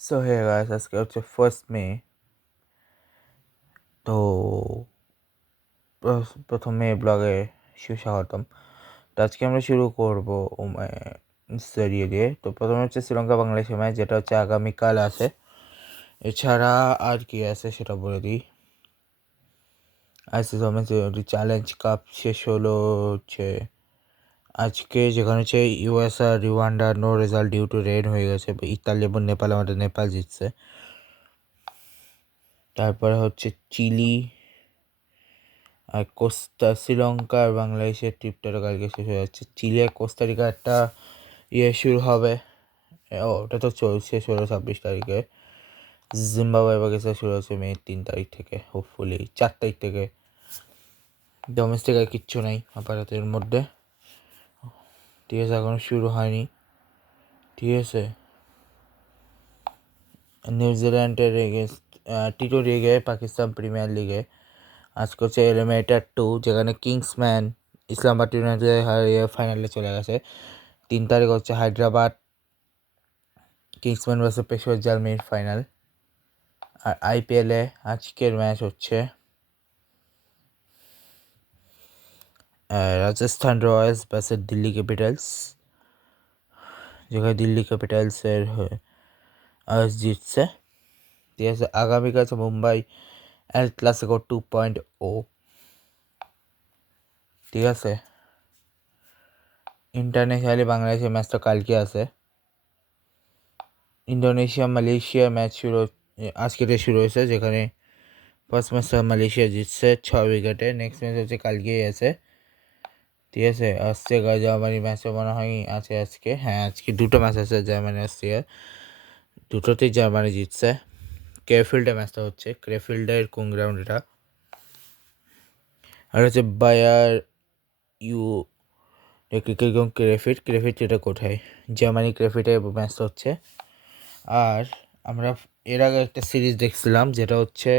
So hey guys, আজকে হচ্ছে 1 মে। তো প্রথমে ব্লগে সুস্বাগতম। তো আজকে আমরা শুরু করবো সেরিয়ে দিয়ে। তো প্রথমে হচ্ছে শ্রীলঙ্কা বাংলাদেশের ম্যাচ, যেটা হচ্ছে আগামীকাল আছে। এছাড়া আর কি আছে সেটা বলে দিই। আইসিসি ওমেন্স চ্যালেঞ্জ কাপ শেষ হলো হচ্ছে আজকে, যেখানে হচ্ছে ইউএস আর Rwanda no result due to rain হয়ে গেছে। ইতালি এবং নেপাল, আমাদের নেপাল জিতছে। তারপরে হচ্ছে চিলি আর শ্রীলঙ্কা আর বাংলাদেশের ট্রিপটা কালকে শেষ হয়ে যাচ্ছে। চিলি আর কোস্টারিকা একটা শুরু হবে। ওটা তো শেষ হলো 26 তারিখে। জিম্বাবুয়ে পাকিস্তান শুরু হচ্ছে মে 3 তারিখ থেকে, হোপফুলি 4 তারিখ থেকে। ডোমেস্টিক আর কিচ্ছু নেই আপাতত এর মধ্যে, ঠিক আছে, এখনো শুরু হয়নি। ঠিক আছে, নিউজিল্যান্ডের এগেনস্ট টি20 লিগে, পাকিস্তান প্রিমিয়ার লিগে আজকে হচ্ছে এলিমিনেটর 2, যেখানে কিংসম্যান ইসলামাবাদ ইউনাইটেড হারিয়ে ফাইনালে চলে গেছে। 3 তারিখ হচ্ছে হায়দ্রাবাদ কিংসম্যান ভার্সেস পেশোয়ার জালমির ফাইনাল। আর আইপিএলে আজকের ম্যাচ হচ্ছে Rajasthan Royals versus Delhi Capitals, যেখানে দিল্লি ক্যাপিটালসের জিতছে। ঠিক আছে, আগামীকাল আছে মুম্বাই এল ক্লাসিকো 2.0। ঠিক আছে, ইন্টারন্যাশনালি বাংলাদেশের ম্যাচটা কালকে আছে। ইন্দোনেশিয়া মালয়েশিয়া ম্যাচ আজকে শুরু হয়েছে, যেখানে ফার্স্ট ম্যাচটা মালয়েশিয়া জিতছে 6 উইকেটে। নেক্সট ম্যাচ হচ্ছে কালকেই আছে। ঠিক আছে, অস্ট্রেলিয়া জার্মানি ম্যাচও মনে হয় আছে আজকে। হ্যাঁ, আজকে দুটো ম্যাচ আছে জার্মানি অস্ট্রেলিয়া, দুটোতেই জার্মানি জিতছে। ক্রেফিল্ডে ম্যাচটা হচ্ছে, ক্রেফিল্ডের কোন গ্রাউন্ড এটা, আর হচ্ছে বায়ার ইউ ক্রেফিট এটা কোথায়, জার্মানি ক্রেফিটে ম্যাচটা হচ্ছে। আর আমরা এর আগে একটা সিরিজ দেখছিলাম, যেটা হচ্ছে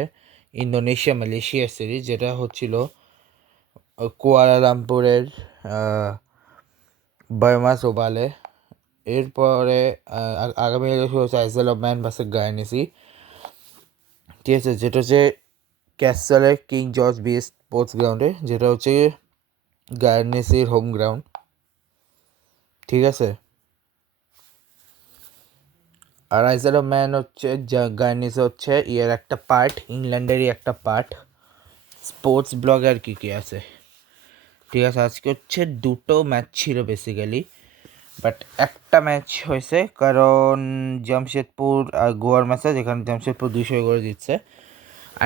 ইন্দোনেশিয়া মালয়েশিয়ার সিরিজ, যেটা হচ্ছিল কুয়ালালামপুরের বায়োমাস ওভালে। এরপরে আগামী শুরু হচ্ছে আইসেল অফ ম্যান ভার্সেস গায়ানিসি। ঠিক আছে, যেটা হচ্ছে ক্যাসেলের কিং জর্জ বিএস স্পোর্টস গ্রাউন্ডে, যেটা হচ্ছে গায়ানিসির হোম গ্রাউন্ড। ঠিক আছে, আর আইসেল অফ ম্যান হচ্ছে গায়ানিসি হচ্ছে ইয়ের একটা পার্ট, ইংল্যান্ডেরই একটা পার্ট। স্পোর্টস ব্লগে আর কী আছে। ঠিক আছে, আজকে হচ্ছে দুটো ম্যাচ ছিল বেসিক্যালি, বাট একটা ম্যাচ হয়েছে কারণ জামশেদপুর আর গোয়ার ম্যাচে, যেখানে জামশেদপুর 200 করে দিচ্ছে।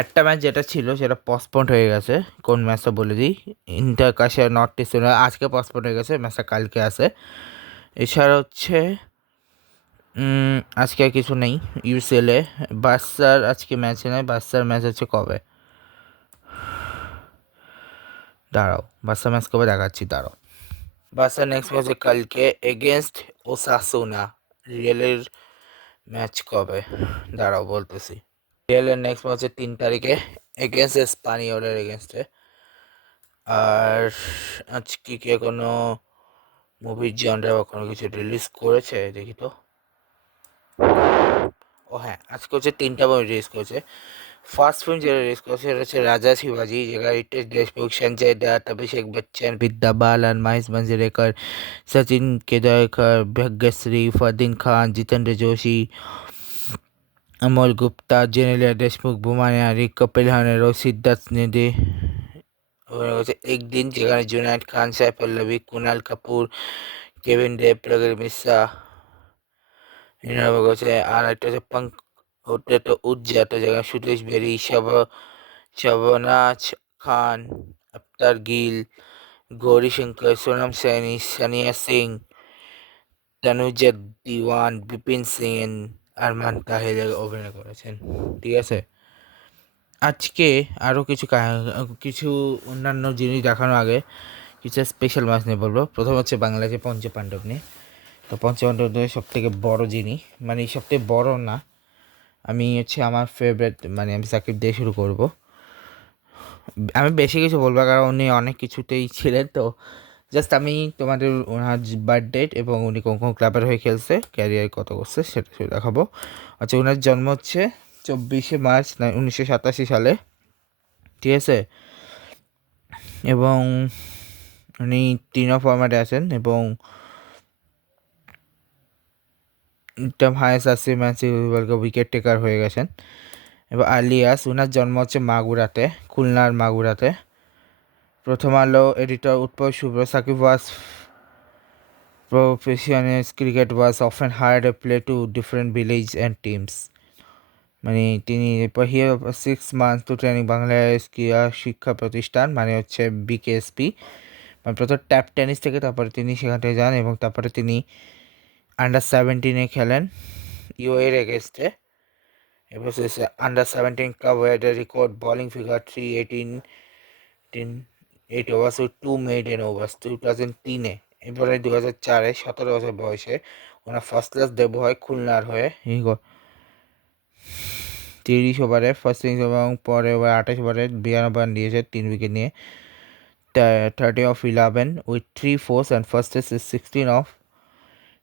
একটা ম্যাচ যেটা ছিল সেটা পসপন্ড হয়ে গেছে। কোন ম্যাচটা বলে দিই, ইন্টার কাশিয়া নর্থ ইস্ট আজকে পসপন্ড হয়ে গেছে, ম্যাচটা কালকে আছে। এছাড়া হচ্ছে আজকে আর কিছু নেই। ইউসিএলে বার্সার আজকে ম্যাচ নেই। বার্সার ম্যাচ হচ্ছে কবে, দাঁড়াও, বার্সার ম্যাচ কবে দেখাচ্ছি, দাঁড়াও। বার্সার নেক্সট ম্যাচ কালকে এগেনস্ট ওসাসুনা। রিয়েলের ম্যাচ কবে, দাঁড়াও বলতেছি। রিয়েলের নেক্সট ম্যাচ হচ্ছে 3 তারিখে এগেনস্ট স্পানিওলের এগেনস্টে। আর আজকে কি কোনো মুভির জনরা বা কোনো কিছু রিলিজ করেছে দেখি তো। ও হ্যাঁ, আজকে হচ্ছে 3টা মুভি রিলিজ করেছে। ফার্স্ট ফিল্ম যেটা রিলিজ করেছে সেটা হচ্ছে রাজা শিবাজি, যেখানে রিতেশ দেশমুখ, সঞ্জয় দত্ত, অভিষেক বচ্চন, বিদ্যা বালান, মহেশ মাंजरेकर, सचिन केदारकर, भाग्यश्री, फरदीन खान, जितेंद्र जोशी, अमोल गुप्ता, जेनेलिया देशमुख, बुमानियारी, कपिल हानेर, सिद्धार्थ निधि অভিনয় করেছে। একদিন, যেখানে জুনায়েদ খান, সাইফ পল্লবী, কুনাল কাপুর, কেভিন দেব, প্রগীর মিশ্রা অভিনয় করেছে। আর একটা হচ্ছে ওটা তো উজ্জাত, যেখানে সুদেশ বেরি, শবনাজ খান, আফতার গিল, গৌরী শঙ্কর, সোনম সैनी, সানিয়া সিং, তনুজা দিওয়ান, বিপিন সেন, আরমান তাহির অভিনয় করেছেন। ঠিক আছে, আজকে আরও কিছু অন্যান্য জিনিস দেখানোর আগে কিছু স্পেশাল ম্যাচ নিয়ে বলবো। প্রথম হচ্ছে বাংলাদেশের পঞ্চপাণ্ডব নিয়ে। তো পঞ্চপাণ্ডব সব থেকে বড়ো জিনিস, মানে সব থেকে বড়ো না, আমি হচ্ছে আমার ফেভারিট, মানে আমি সাকিব দিয়ে শুরু করব। আমি বেশি কিছু বলবো কারণ উনি অনেক কিছুতেই ছিলেন, তো জাস্ট আমি তোমাদের ওনার বার্থডে এবং উনি কোন কোন ক্লাবের হয়ে খেলছে, ক্যারিয়ার কত করছে সেটা দেখাবো। আচ্ছা, ওনার জন্ম হচ্ছে 24 মার্চ 1987 সালে, ঠিক আছে। এবং উনি 3 ফরম্যাটে আছেন এবং হায়েস্ট আছে ম্যাচে উইকেট টেকার হয়ে গেছেন। এবার আলিয়াস, ওনার জন্ম হচ্ছে মাগুরাতে, খুলনার মাগুরাতে। Prothom Alo editor Utpal Shuvro, Shakib was professional cricket was often hired to play to different village and teams. মানে তিনি here 6 months to training Bangladesh Krira Shikkha প্রতিষ্ঠান, মানে হচ্ছে বিকেএসপি, মানে প্রথম ট্যাপ টেনিস থেকে, তারপরে তিনি সেখান থেকে যান এবং তারপরে তিনি আন্ডার 17 খেলেন ইউএর এগেনস্টে। এবার আন্ডার 17 কাপ ওয়ার record bowling figure 318 overs with 2 maiden overs 2003-এ। এরপরে 2004-এ 17 বছর বয়সে ওনার ফার্স্ট ক্লাস ডেবু হয় খুলনার হয়ে 30 ওভারে ফার্স্ট ইনিংস এবং পরে ওভার 28 ওভারে 92 রান দিয়েছে 3 উইকেট নিয়ে। 30 of 11 with 3 fours and first test is 16 off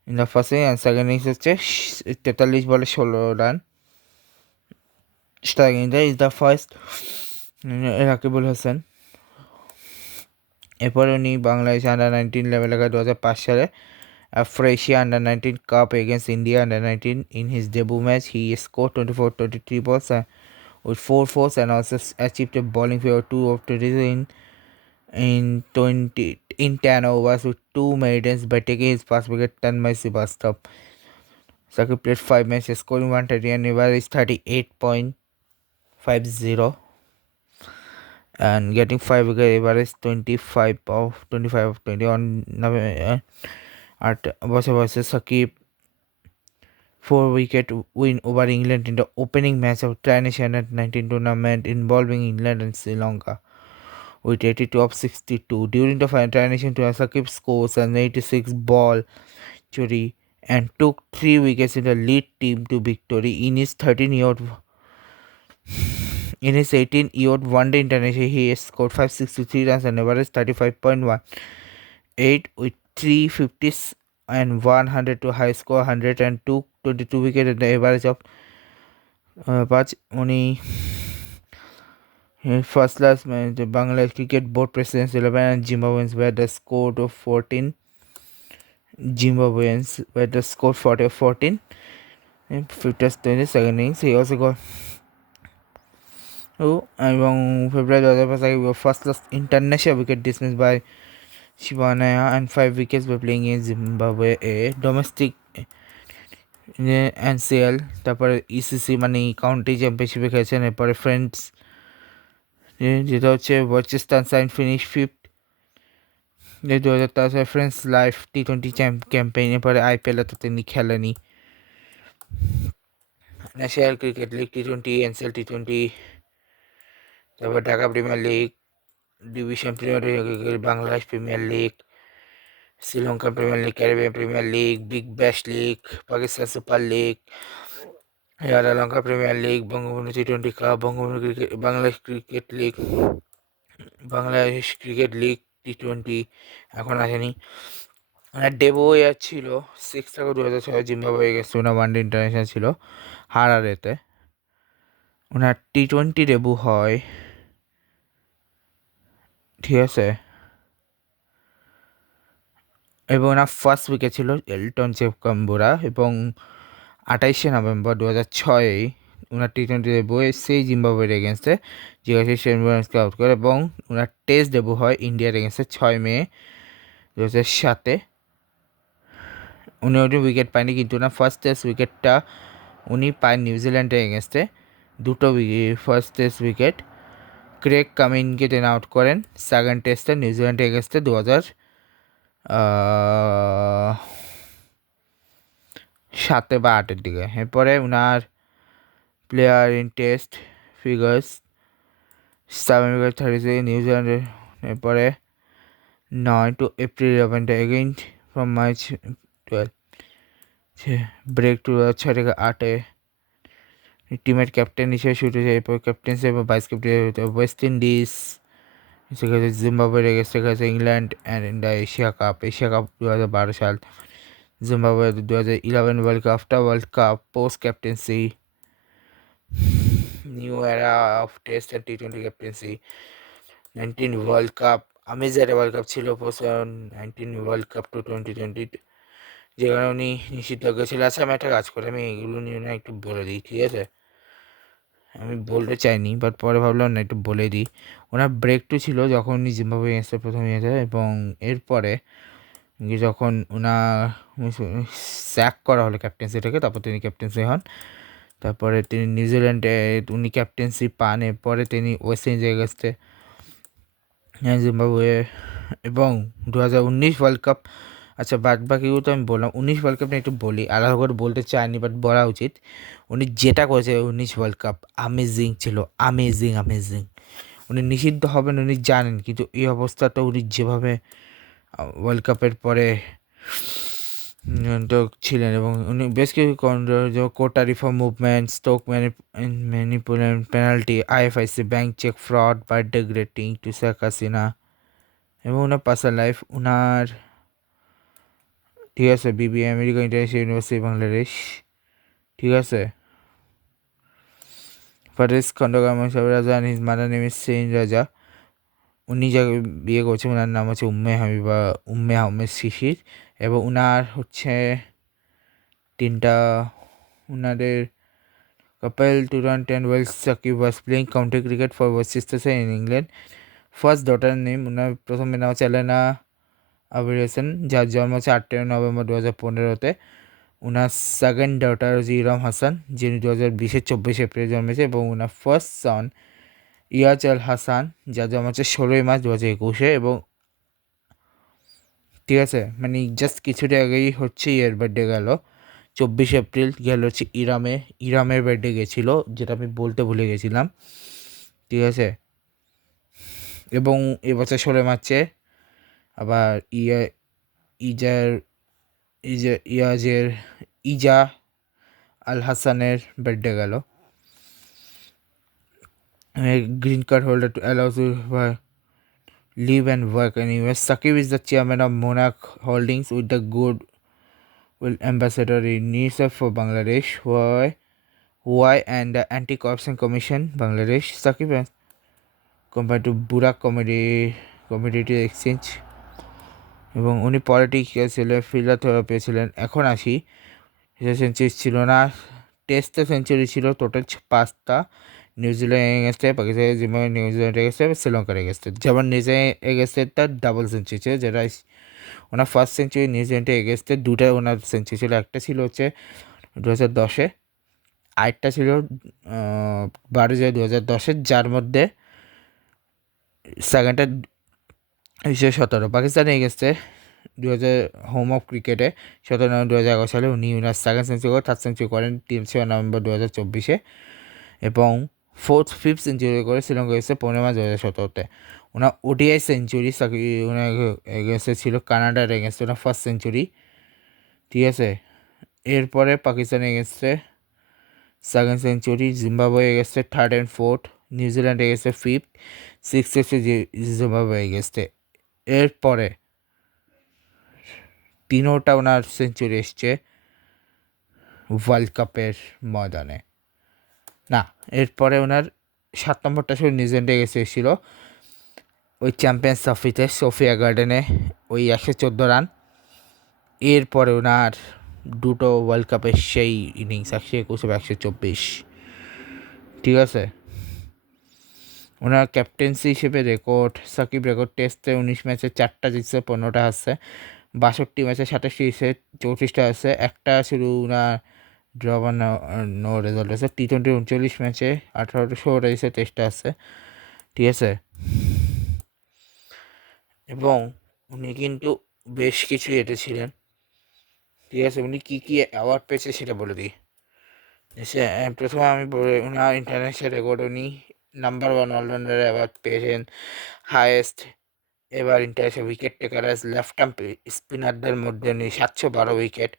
in the first inning and second innings হচ্ছে 43 বলে 16 run. Starting there is the first Rakibul Hasan. এরপরে উনি বাংলাদেশ আন্ডার 19 লেভেলে 2005 সালে Afro-Asia Under-19 Cup against India Under-19. In his debut match, he scored 23 balls with 4 fours and also achieved a bowling figure 2 of 20 in 10 overs with 2 maidens by taking his first wicket 10 by Srivastava. Sakib played 5 matches, scoring 130 and average 38.50 and getting 5 wicket average 25 of 20 on November. 8 বছর বয়সে Shakib 4 wicket win over England in the opening match of Tri-Nation Under-19 tournament involving England and Sri Lanka with 82 of 62. During the final Tri-Nation tournament, Sakib scores an 86 ball century and took 3 wickets in the lead team to victory. In his 18-year one-day international, he scored 563 runs and averaged 35.18 with 350s and 100 to high score 100 and 22 wicket at the average of 5 only. First class match, the Bangladesh Cricket Board Presidents 11 and Zimbabweans were the score of 14. Zimbabweans were the score 40 of 14. In 52nd innings, he also got এবং ফেব্রুয়ারি 2005 first class international wicket dismissed by Shivanaya and 5 wickets by playing in Zimbabwe a domestic NCL, তারপরে ECC মানে county চ্যাম্পিয়নশিপে খেলেছেন। এরপরে friends যেটা হচ্ছে western sign finish 5th 2013 friends life T20 campaign. এরপরে আইপিএলে তো তিনি খেলেনি। National cricket league T20, NCL T20, তারপর Dhaka premier league, division premier league, Bangladesh premier league, Sri Lanka premier league, Caribbean premier league, big bash league, Pakistan super league, Sri Lanka premier league, Bangabandhu T20 cup, Bangabandhu cricket, Bangladesh cricket league, Bangladesh cricket league T20 এখন আসেনি। ওনার debut ইয়ার ছিল 6 August 2006 Zimbabwe গেছে। ওনার one day international ছিল হারারেতে। ওনার T20 debut হয়, ঠিক আছে। এবং ওনার first wicket ছিল এলটন চেকম্বুরা এবং 28শে নভেম্বর 2006 ওনার T20 ডেবু সেই জিম্বাবুয়ের এগেনস্টে জিজ্ঞাসা সেনকে আউট করে এবং ওনার টেস্ট ডেবু হয় ইন্ডিয়ার এগেনস্টে 6 মে 2007-এ। উনি উইকেট পায়নি, কিন্তু ওনার ফার্স্ট টেস্ট উইকেটটা উনি পায় নিউজিল্যান্ডের এগেনস্টে। 2টো ফার্স্ট টেস্ট উইকেট ক্রেগ কামিনকে তিনি আউট করেন সেকেন্ড টেস্টে নিউজিল্যান্ডের এগেনস্টে 2007 বা 8-এর দিকে। এরপরে ওনার player in test figures 7 wicket 36 নিউজিল্যান্ডের। এরপরে 9 to April 11 again from March 12 break to 6 থেকে 8-এ টিমের ক্যাপ্টেন হিসেবে শুরু হয়েছে। এরপর ক্যাপ্টেন্সি এবং ভাইস ক্যাপ্টেন ওয়েস্ট ইন্ডিজ সেখানে জিম্বাবুয়ের এগেনস্টে খেলেছে ইংল্যান্ড অ্যান্ড এশিয়া কাপ 2012 সাল, Zimbabwe 2011 world cup, after world cup, post captaincy, new era of test and টি-20 ক্যাপ্টেন্সি, 19 ওয়ার্ল্ড কাপ, আমেজার ওয়ার্ল্ড কাপ ছিল 19 ওয়ার্ল্ড কাপ টু 2020, যেখানে উনি নিষিদ্ধজ্ঞ ছিল। আচ্ছা আমি একটা কাজ করি, আমি এগুলো নিয়ে না একটু বলে দিই, ঠিক আছে? আমি বলতে চাইনি, বাট পরে ভাবলাম না একটু বলে দিই। ওনার ব্রেক টু ছিল যখন উনি জিম্বাবুয়ে এগেন্স্টে প্রথম ইয়েছে, এবং এরপরে যখন স্যাক করা হলো ক্যাপ্টেন্সিটাকে, তারপর তিনি ক্যাপ্টেন্সি হন। তারপরে তিনি নিউজিল্যান্ডে উনি ক্যাপ্টেন্সি পান। এরপরে তিনি ওয়েস্ট ইন্ডিজ এগেন্স্টে, জিম্বাবুয়ে, এবং 2019 ওয়ার্ল্ড কাপ। আচ্ছা বাদ বাকিগুলো তো আমি বললাম, 19 ওয়ার্ল্ড কাপ নিয়ে একটু বলি, আলাদা করে বলতে চাইনি বাট বলা উচিত। উনি যেটা করেছে 19 ওয়ার্ল্ড কাপ আমেজিং ছিল, আমেজিং আমেজিং। উনি নিষিদ্ধ হবেন উনি জানেন, কিন্তু এই অবস্থাতে উনি যেভাবে ওয়ার্ল্ড কাপের পরে তো ছিলেন, এবং উনি বেশ কিছু quota reform movement, stock manipulation, penalty, IFIC, bank cheque fraud, birthday greeting to Sheikh Hasina, এবং ওনার পার্সোনাল লাইফ ওনার, ঠিক আছে, বিবি আমেরিকা ইন্টারন্যাশনাল ইউনিভার্সিটি বাংলাদেশ, ঠিক আছে, ফারেজ খন্দকার সাহেব রাজা, his mother name is Sen রাজা। উনি যাকে বিয়ে করছেন ওনার নাম হচ্ছে উম্মে আহমেদ শিশির, এবং উনার হচ্ছে তিনটা, উনাদের couple 2010 well Shakib was playing county cricket for Worcestershire in England. First daughter name, ওনার প্রথম নাম হচ্ছে এলেনা আবির হোসেন, যার জন্ম হচ্ছে 8 নভেম্বর 2015-তে। ওনার সেকেন্ড ডটার হচ্ছে ইরম হাসান, যিনি 2020-এর 24 এপ্রিল জন্মেছে, এবং ওনার ফার্স্ট সন ইয়াজ আল হাসান, যার জন্ম হচ্ছে 16 মার্চ 2021-এ, এবং ঠিক আছে, মানে জাস্ট কিছুটা আগেই হচ্ছে ইয়ের বার্থডে গেল, 24 এপ্রিল গেল হচ্ছে ইরামের বার্থডে গেছিলো, যেটা আমি বলতে ভুলে গেছিলাম, ঠিক আছে। এবং এবছর 16 মার্চে আবার ইজার ইজা আল হাসানের বার্থডে গেল। Green card holder to allow to live and work in US. Sakib is the chairman of Monarch Holdings with the Goodwill Ambassador in UNICEF for Bangladesh, why and the Anti-Corruption Commission Bangladesh. Sakib has compared to Burak Commodity Exchange, এবং উনি political ছিলেন, physiotherapy ছিলেন। এখন আসি, century ছিল না, টেস্টে century ছিল টোটাল 5টা, নিউজিল্যান্ড এগেনস্টে, পাকিস্তান, জিম্বাবুয়ে, নিউজিল্যান্ড এগেনস্টে, শ্রীলঙ্কার এগেনস্টে। যেমন নিউজিল্যান্ড এগেনস্টে তার ডাবল সেঞ্চুরি ছিল, যেটা ওনার ফার্স্ট সেঞ্চুরি নিউজিল্যান্ডে এগেনস্টে দুটা ওনার সেঞ্চুরি ছিল, একটা ছিল হচ্ছে 2010-এ, আরেকটা ছিল 12 জুলাই 2010-এ, যার মধ্যে সেকেন্ডটা 2017 পাকিস্তানে এগেনস্টে 2000 হোম অফ ক্রিকেটে 17 নভেম্বর 2011 সালে উনি ওনার সেকেন্ড সেঞ্চুরি করে, থার্ড সেঞ্চুরি করেন 3 নভেম্বর 2024-এ, এবং ফিফথ সেঞ্চুরি করে শ্রীলঙ্কা এগেন্সে 15 মার্চ 2017-তে। ওনার ওডিআই সেঞ্চুরি ওনার এগেন্সে ছিল কানাডার এগেন্সে ওনার ফার্স্ট সেঞ্চুরি, ঠিক আছে। এরপরে Pakistan এগেন্সে second century, Zimbabwe এগেন্সে third and fourth, New Zealand এগেন্সে fifth, sixth হচ্ছে জিম্বাবুয়ে এগেন্সে। এরপরে তিনোটা ওনার সেঞ্চুরি এসছে ওয়ার্ল্ড কাপের ময়দানে। না, এরপরে ওনার 7 নম্বরটা ছিল নিউজিল্যান্ডে এসেছিল ওই চ্যাম্পিয়ন্স ট্রফিতে সোফিয়া গার্ডেনে, ওই 114 রান। এরপরে ওনার দুটো ওয়ার্ল্ড কাপের সেই ইনিংস 121 এবং 124, ঠিক আছে। ওনার ক্যাপ্টেন্সি হিসেবে রেকর্ড, সাকিব রেকর্ড, টেস্টে 19 ম্যাচে 4টা জিতছে, 15টা হারছে, 62 ম্যাচে 27টি জিতছে, 34টা হারছে, একটা শুধু ওনার ড্র বা নো রেজাল্ট আছে। টি-20 39 ম্যাচে 16টা জিতছে, 23টা আছে, ঠিক আছে। এবং উনি কিন্তু বেশ কিছু ছিলেন, ঠিক আছে। উনি কী কী অ্যাওয়ার্ড পেয়েছে সেটা বলে দিই। প্রথমে আমি ওনার ইন্টারন্যাশনাল রেকর্ড, উনি নাম্বার 1 অলরাউন্ডার অ্যাওয়ার্ড পেয়েছেন, হায়েস্ট এবার international wicket taker left arm স্পিনারদের মধ্যে উনি 712 উইকেট,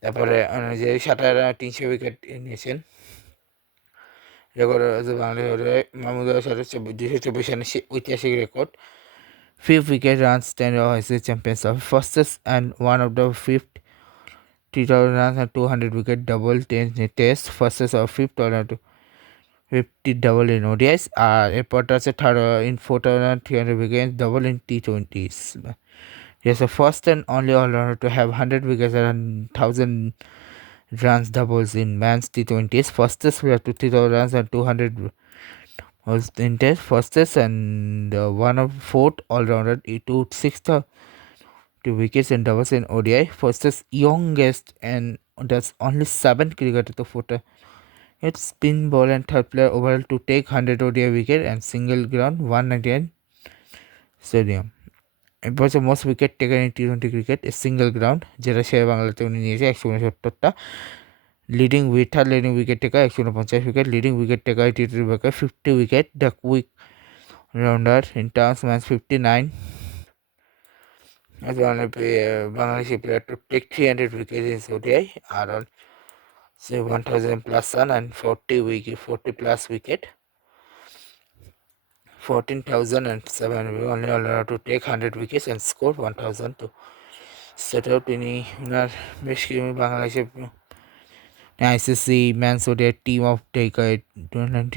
তারপরে যে 300 উইকেট নিয়েছেন, রেকর্ড আছে বাংলাদেশের মাহমুদুল্লাহ সাহেবের 224 রানের ঐতিহাসিক রেকর্ড। 5 wicket runs 10 হয়েছে champions of fastest and one of the fifth 3000 runs and 200 wicket double 10 test fastest of fifth or 50 double in ODIs আর এরপরটা আছে third in 4300 wickets double in T20s. He is the first and only all-rounder to have 100 wickets and 1000 runs doubles in men's T20s. Fastest player to 3000 runs and 200 was in test fastest and one of fourth all-rounder to 6,000 wickets and doubles in ODI. Fastest youngest and that's only 7 cricketer to foot. It's spin ball and third player overall to take 100 ODI wicket and single ground 199 stadium. It was the most wicket taken in T20 cricket, a single ground, যেটা share বাংলাতে উনি নিয়েছে 169টা। Leading with third leading wicket taker 149 wicket, leading wicket taker T20 ব্যাকার 50 wicket, the quick rounder in terms match 59 as one of Bangladeshi player to take 300 wickets in ODI are on say 1000 plus run and 40 plus wicket. 14,007 only allowed to take 100 wickets and score 1,000 to set out তিনি ওনার বেশ কিছু বাংলাদেশের ICC men's ODI team of the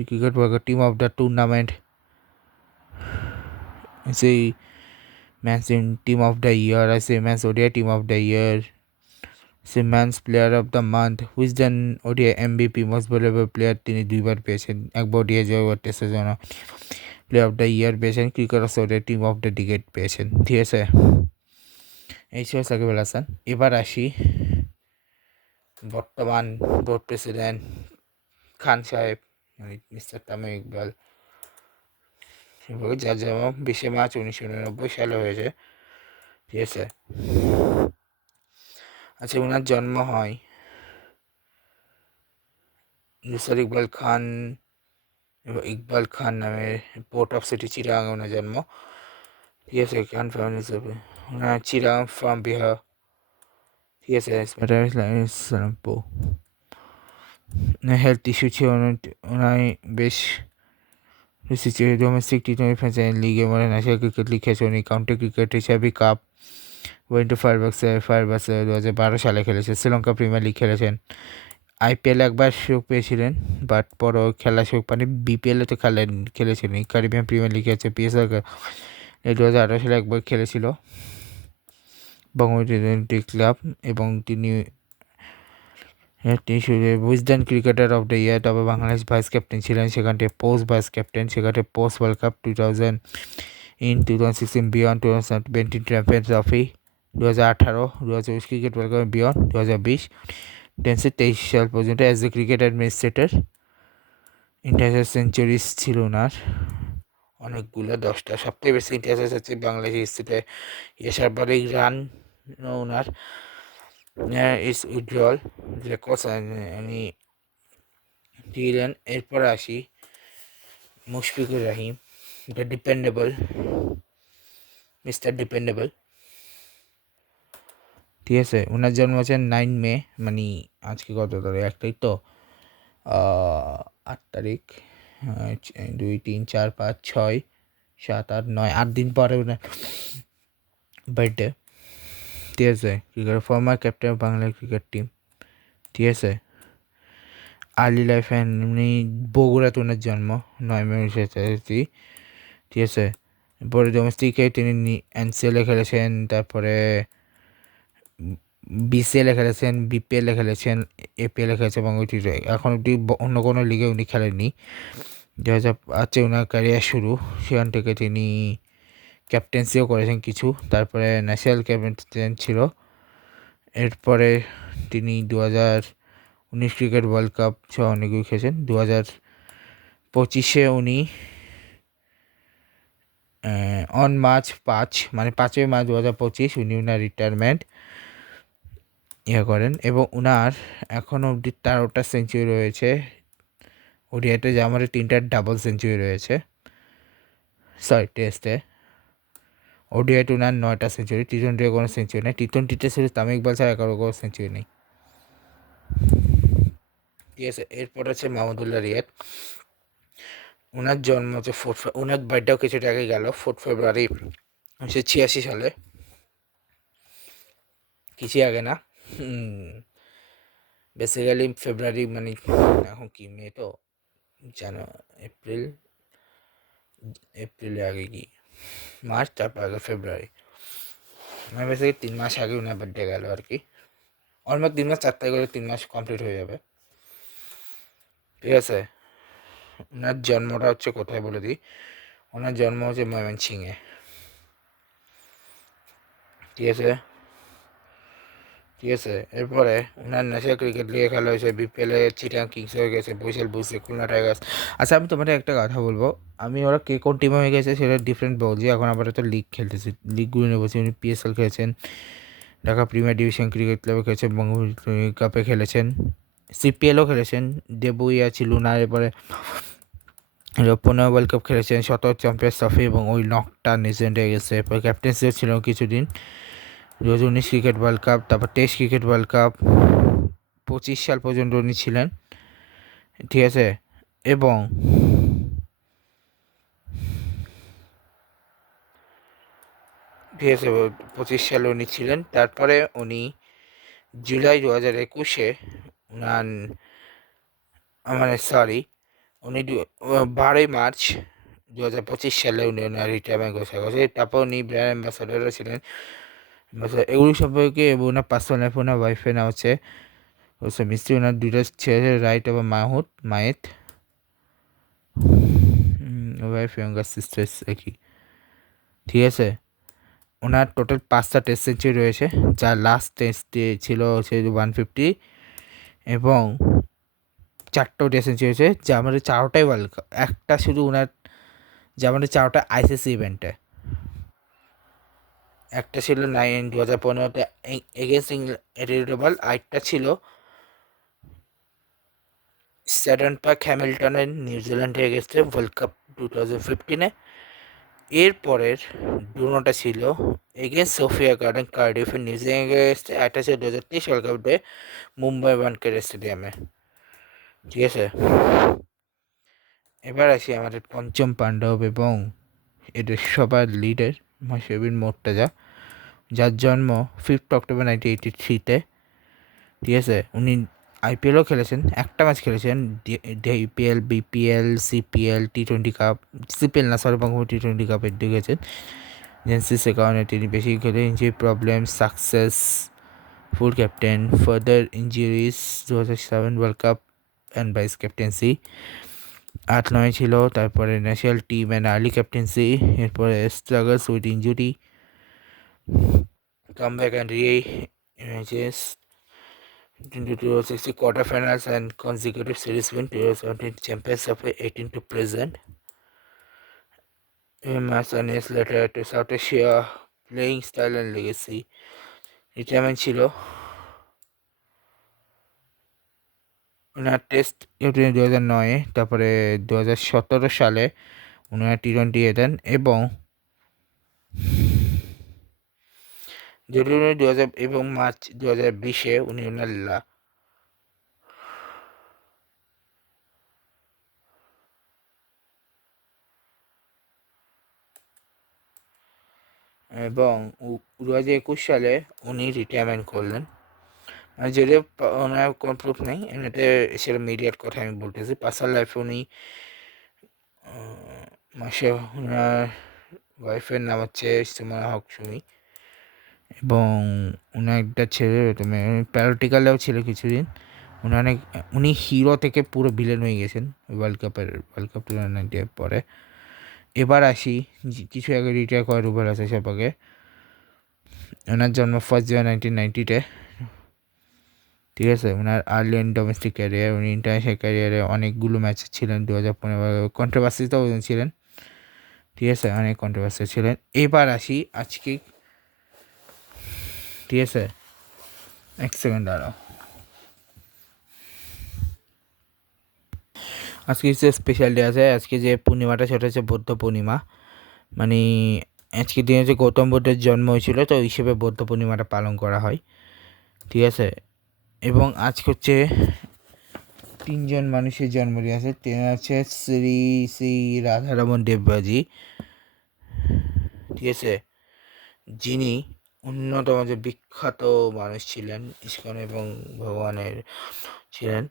cricket world team of the tournament সেই men's team of the year আছে men's ODI team of the year সে men's player of the month Wisden ODI MVP most valuable player তিনি দুইবার পেয়েছেন, একবার ODI জয়বার টেস্টের জন্য player of the ইয়ার পেয়েছেন, cricket ODI team of the decade পেয়েছেন। ঠিক আছে, এই ছিল সাকিব আল হাসান। এবার আসি বর্তমান বোর্ড প্রেসিডেন্ট খান সাহেব মিস্টার তামিম ইকবাল, যার জন্ম 20 মার্চ 1999 সালে হয়েছে। ঠিক আছে, আচ্ছা ওনার জন্ম হয় মিস্টার ইকবাল খান নামে পোর্ট অফ সিটি চিরাং ওনার জন্ম। ঠিক আছে, খান ফ্যামিলি হিসেবে ওনার চিরাং ফ্রম বিহার। ঠিক আছে, সালামপুর হেলথ ইস্যু ছিল ওনার বেশ ডোমেস্টিক T20 ফ্র্যাঞ্চাইজি লিগে মানে ন্যাশনাল ক্রিকেট লিগ খেলেছে উনি, কাউন্টি ক্রিকেট হিসাবে কাপ ওয়েন্টু ফায়ারবাক্সে 2012 সালে খেলেছে, শ্রীলঙ্কা প্রিমিয়ার লিগ খেলেছেন, আইপিএল একবার সুযোগ পেয়েছিলেন বাট পরও খেলার সুযোগ পানি, বিপিএলে তো খেলেছেন, ক্যারিবিয়ান প্রিমিয়ার লিগ খেলেছে, পিএসএল 2018 সালে একবার খেলেছিল বঙ্গবন্ধু টি ক্লাব এবং তিনি উইজডেন ক্রিকেটার অফ দ্য ইয়ার, তবে বাংলাদেশ ভাইস ক্যাপ্টেন ছিলেন, সেখানে পোস্ট ভাইস ক্যাপ্টেন, সেখানে post world cup 2016 beyond 2017 champions trophy 2018 2024 cricket world cup beyond 2020 23 সাল পর্যন্ত as a cricket administrator. International centuries ছিল ওনার অনেকগুলো, 10টা। সবথেকে বেশি ইন্টারন্যাশনাল হচ্ছে বাংলাদেশ হিস্ট্রিতে সর্বাধিক রান ওনার ইস উজ্জ্বল রেকর্ডস উনি দিলেন। এরপর আসি Mushfiqur Rahim, the dependable mister dependable. ঠিক আছে, ওনার জন্ম হচ্ছে 9 মে, মানে আজকে কত তারিখ, 1 তারিখ তো 8 তারিখ 2 3 4 5 6 7 8 9 8 দিন পরে ওনার বার্থডে। ঠিক আছে, cricket former captain of Bangla cricket team. ঠিক আছে, আর্লি লাইফ এমনি বগুড়াতে ওনার জন্ম 9 মে 1983। ঠিক আছে, পরে ডোমেস্টিকে তিনি এনসিএলে খেলেছেন, তারপরে বিসিএলে খেলেছেন, বিপিএলে খেলেছেন, এপিএলে খেলেছেন এবং এখন অব্দি অন্য কোনো লিগে উনি খেলেননি। 2005 ওনার ক্যারিয়ার শুরু, সেখান থেকে তিনি ক্যাপ্টেন্সিও করেছেন কিছু, তারপরে ন্যাশনাল ক্যাপ্টেন ছিল। এরপরে তিনি 2019 ক্রিকেট ওয়ার্ল্ড কাপ সহ অনেকগুলো খেলেছেন। 2025 উনি অন মার্চ 5 মানে 5ই মার্চ 2025 উনি ওনার রিটায়ারমেন্ট করেন এবং ওনার এখনও অবধি 13টা সেঞ্চুরি রয়েছে ওডিআইতে, যে আমাদের 3টা ডাবল সেঞ্চুরি রয়েছে, সরি টেস্টে। ওডিআইতে ওনার 9টা সেঞ্চুরি, T20 কোনো সেঞ্চুরি নেই, T20তে শুধু তামিম ইকবাল ছাড়া কারো কোনো সেঞ্চুরি নেই। ঠিক আছে, এরপর আছে মাহমুদুল্লাহ রিয়াদ, ওনার জন্ম হচ্ছে ওনার বার্থডেও কিছুটা আগে গেল 4 ফেব্রুয়ারি 1986 সালে, কিছুই আগে না। বেসিক্যালি ফেব্রুয়ারি মানে এখন কি মে তো জানো, এপ্রিলের আগে কি মার্চ, তারপর আগে ফেব্রুয়ারি, মানে বেসিক্যালি 3 মাস আগে ওনার বার্থডে গেল আর কি। অলমোস্ট 3 মাস 4 তারিখ করে 3 মাস কমপ্লিট হয়ে যাবে, ঠিক আছে। ওনার জন্মটা হচ্ছে কোথায় বলে দিই, ওনার জন্ম হচ্ছে ময়মনসিংহে, ঠিক আছে। এরপরে ওনার ন্যাশনাল ক্রিকেট লিগে খেলা হয়েছে বিপিএলে চিটাগাং কিংস হয়ে গেছে, বরিশাল বুলস, খুলনা টাইগার্স। আচ্ছা আমি তোমাদের একটা কথা বলবো, আমি ওরা কে কোন টিমে হয়ে গেছে সেটা ডিফারেন্ট বলছি। এখন আপাতত লিগ খেলতেছি, লিগগুলো নিয়ে বলছি। উনি পিএসএল খেলেছেন, ঢাকা প্রিমিয়ার ডিভিশন ক্রিকেট ক্লাবে খেলেছেন, বঙ্গবন্ধু কাপে খেলেছেন, সিপিএলও খেলেছেন, ডেবু ইয়া ছিল না। এরপরে 15 ওয়ার্ল্ড কাপ খেলেছেন, 17 চ্যাম্পিয়ন্স ট্রফি এবং ওই নকটা নিউজিল্যান্ড হয়ে গেছে। এরপর ক্যাপ্টেন্সিও ছিল কিছুদিন, 2019 ক্রিকেট ওয়ার্ল্ড কাপ, তারপর টেস্ট ক্রিকেট ওয়ার্ল্ড কাপ 25 সাল পর্যন্ত উনি ছিলেন, ঠিক আছে। এবং ঠিক আছে 25 সালে উনি ছিলেন। তারপরে উনি জুলাই 2021-এ উনার মানে সরি উনি 12ই মার্চ 2025 সালে উনি ওনার রিটায়ারমেন্ট ঘোষণা করেছেন। তারপর উনি ব্র্যান্ড অ্যাম্বাসাডারও ছিলেন। এগুলি সম্পর্কে এবং ওনার পার্সোনাল লাইফ, ওনার ওয়াইফের নাম হচ্ছে মিস্ত্রি, ওনার দুটো ছেলে রাইট এবং মায়েত, ওয়াইফ ইয়াঙ্গার সিস্টার্স একই, ঠিক আছে। ওনার টোটাল 5টা টেস্ট সেঞ্চুরি রয়েছে, যার লাস্ট টেস্টে ছিল হচ্ছে 150, এবং 4টা টেস্ট সেঞ্চুরি হয়েছে, যা আমাদের 4টাই ওয়ার্ল্ড কাপ, একটা শুধু ওনার, যা আমাদের 4টা আইসিসি ইভেন্টে। একটা ছিল 2015-তে এগেনস্ট ইংল্যান্ড, আরেকটা ছিল স্যাডন পার্ক হ্যামিল্টনের নিউজিল্যান্ডের এগেনস্টে ওয়ার্ল্ড কাপ 2015-এ। এরপরের দুটোটা ছিল এগেনস্ট সোফিয়া গার্ডেন কার্ডিফের নিউজিল্যান্ডের এগেনস্টে, একটা ছিল 2023 ওয়ার্ল্ড কাপে মুম্বাই ওয়ানকের স্টেডিয়ামে, ঠিক আছে। এবার আসি আমাদের পঞ্চম পাণ্ডব এবং এদের সবার লিডার মাশরাফি বিন মুর্তজা, যার জন্ম 5 অক্টোবর 1983-তে, ঠিক আছে। উনি আইপিএলও খেলেছেন, একটা ম্যাচ খেলেছেন, ডিপিএল, বিপিএল, সিপিএল, টি-20 কাপ, সিপিএল না সরি বঙ্গবন্ধু টি-20 কাপে ঢুকেছেন। জেন্সিসের কারণে তিনি বেশি খেলে, injury problem, success, full captain, further injuries, 2007 world cup and vice captaincy 8-9 ছিল। তারপরে national team and early captaincy, এরপরে struggles with injury, comeback and reemergence, 2060 quarterfinals and consecutive series win, 2017 Champions of 18 to present. Match and years later to South Asia, playing style and legacy. Retirement ছিল ওনার test 2009-এ, তারপরে 2017 সালে ওনারা টি-20 দেন, এবং জানুয়ারি 2000 এবং March 2020-এ উনি ওনার এবং 2021 সালে উনি রিটায়ারমেন্ট করলেন। যদিও ওনার কোনো প্রুফ নেই, এমনিতে সেটা মিডিয়ার কথা আমি বলতেছি। পার্সোনাল লাইফে উনি মাসে ওনার ওয়াইফের নাম হচ্ছে সুমনা হক সুমি, এবং ওনার একটা ছেলে প্যারাটিক্যালেও ছিল কিছুদিন। উনি হিরো থেকে পুরো ভিলেন হয়ে গেছেন ওয়ার্ল্ড কাপ 2019 পরে। এবার আসি কিছু আগে রিটায়ার করা রুবেল আছে সবাকে। ওনার জন্ম 1 জানুয়ারি 1990-তে, ঠিক আছে। ওনার আর্লি অ্যান্ড ডোমেস্টিক ক্যারিয়ার, উনি ইন্টারন্যাশনাল ক্যারিয়ারে অনেকগুলো ম্যাচ ছিলেন। 2015 কন্ট্রোভার্সিতেও ছিলেন, ঠিক আছে, অনেক কন্ট্রোভার্সি ছিলেন। এবার আসি আজকে, ঠিক আছে, এক সেকেন্ড দাঁড়াও। আজকে কিছু স্পেশাল ডে আছে। আজকে যে পূর্ণিমাটা সেটা হচ্ছে বৌদ্ধ পূর্ণিমা, মানে আজকের দিনে যে গৌতম বুদ্ধের জন্ম হয়েছিল, তো হিসেবে বৌদ্ধ পূর্ণিমাটা পালন করা হয়, ঠিক আছে। এবং আজকে হচ্ছে তিনজন মানুষের জন্ম দিয়েছে। তিনি হচ্ছে শ্রী শ্রী রাধারমন দেববাজি, ঠিক আছে, যিনি অন্যতম যে বিখ্যাত মানুষ ছিলেন ইস্কন এবং ভগবানের ছিলেন,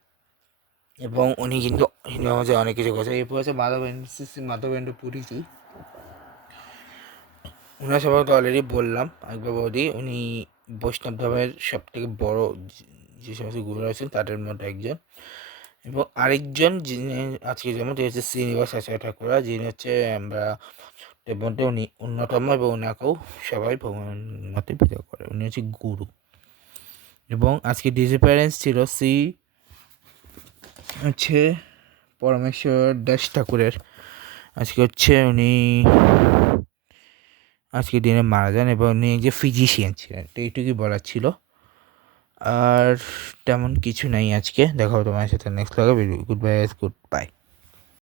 এবং উনি কিন্তু হিন্দু সমাজে অনেক কিছু করেছে। এরপর হচ্ছে মাধবেন্দ্র, শ্রী শ্রী মাধবেন্দ্র পুরীজি। ওনার সম্পর্কে অলরেডি বললাম একবার বলি, উনি বৈষ্ণব ধর্মের সব থেকে বড় যে সমস্ত গুরু আছেন তাদের মধ্যে একজন। এবং আরেকজন যিনি আজকে যেমন তিনি হচ্ছে শ্রীনিবাস আচার্য ঠাকুরা, যিনি হচ্ছে আমরা এর মধ্যে উনি অন্যতম, এবং ওনাকেও সবাই ভগবান মতে পূজা করে। উনি হচ্ছে গুরু। এবং আজকে ডিসঅ্যাপিয়ারেন্স ছিল শ্রী হচ্ছে পরমেশ্বর দাস ঠাকুরের। আজকে হচ্ছে উনি আজকে দিনে মারা যান, এবং উনি যে ফিজিশিয়ান ছিলেন। তো এইটুকুই বলার ছিল, আর তেমন কিছু নাই। আজকে দেখা হবে তোমার সাথে নেক্সট লাগে। Good bye, good bye.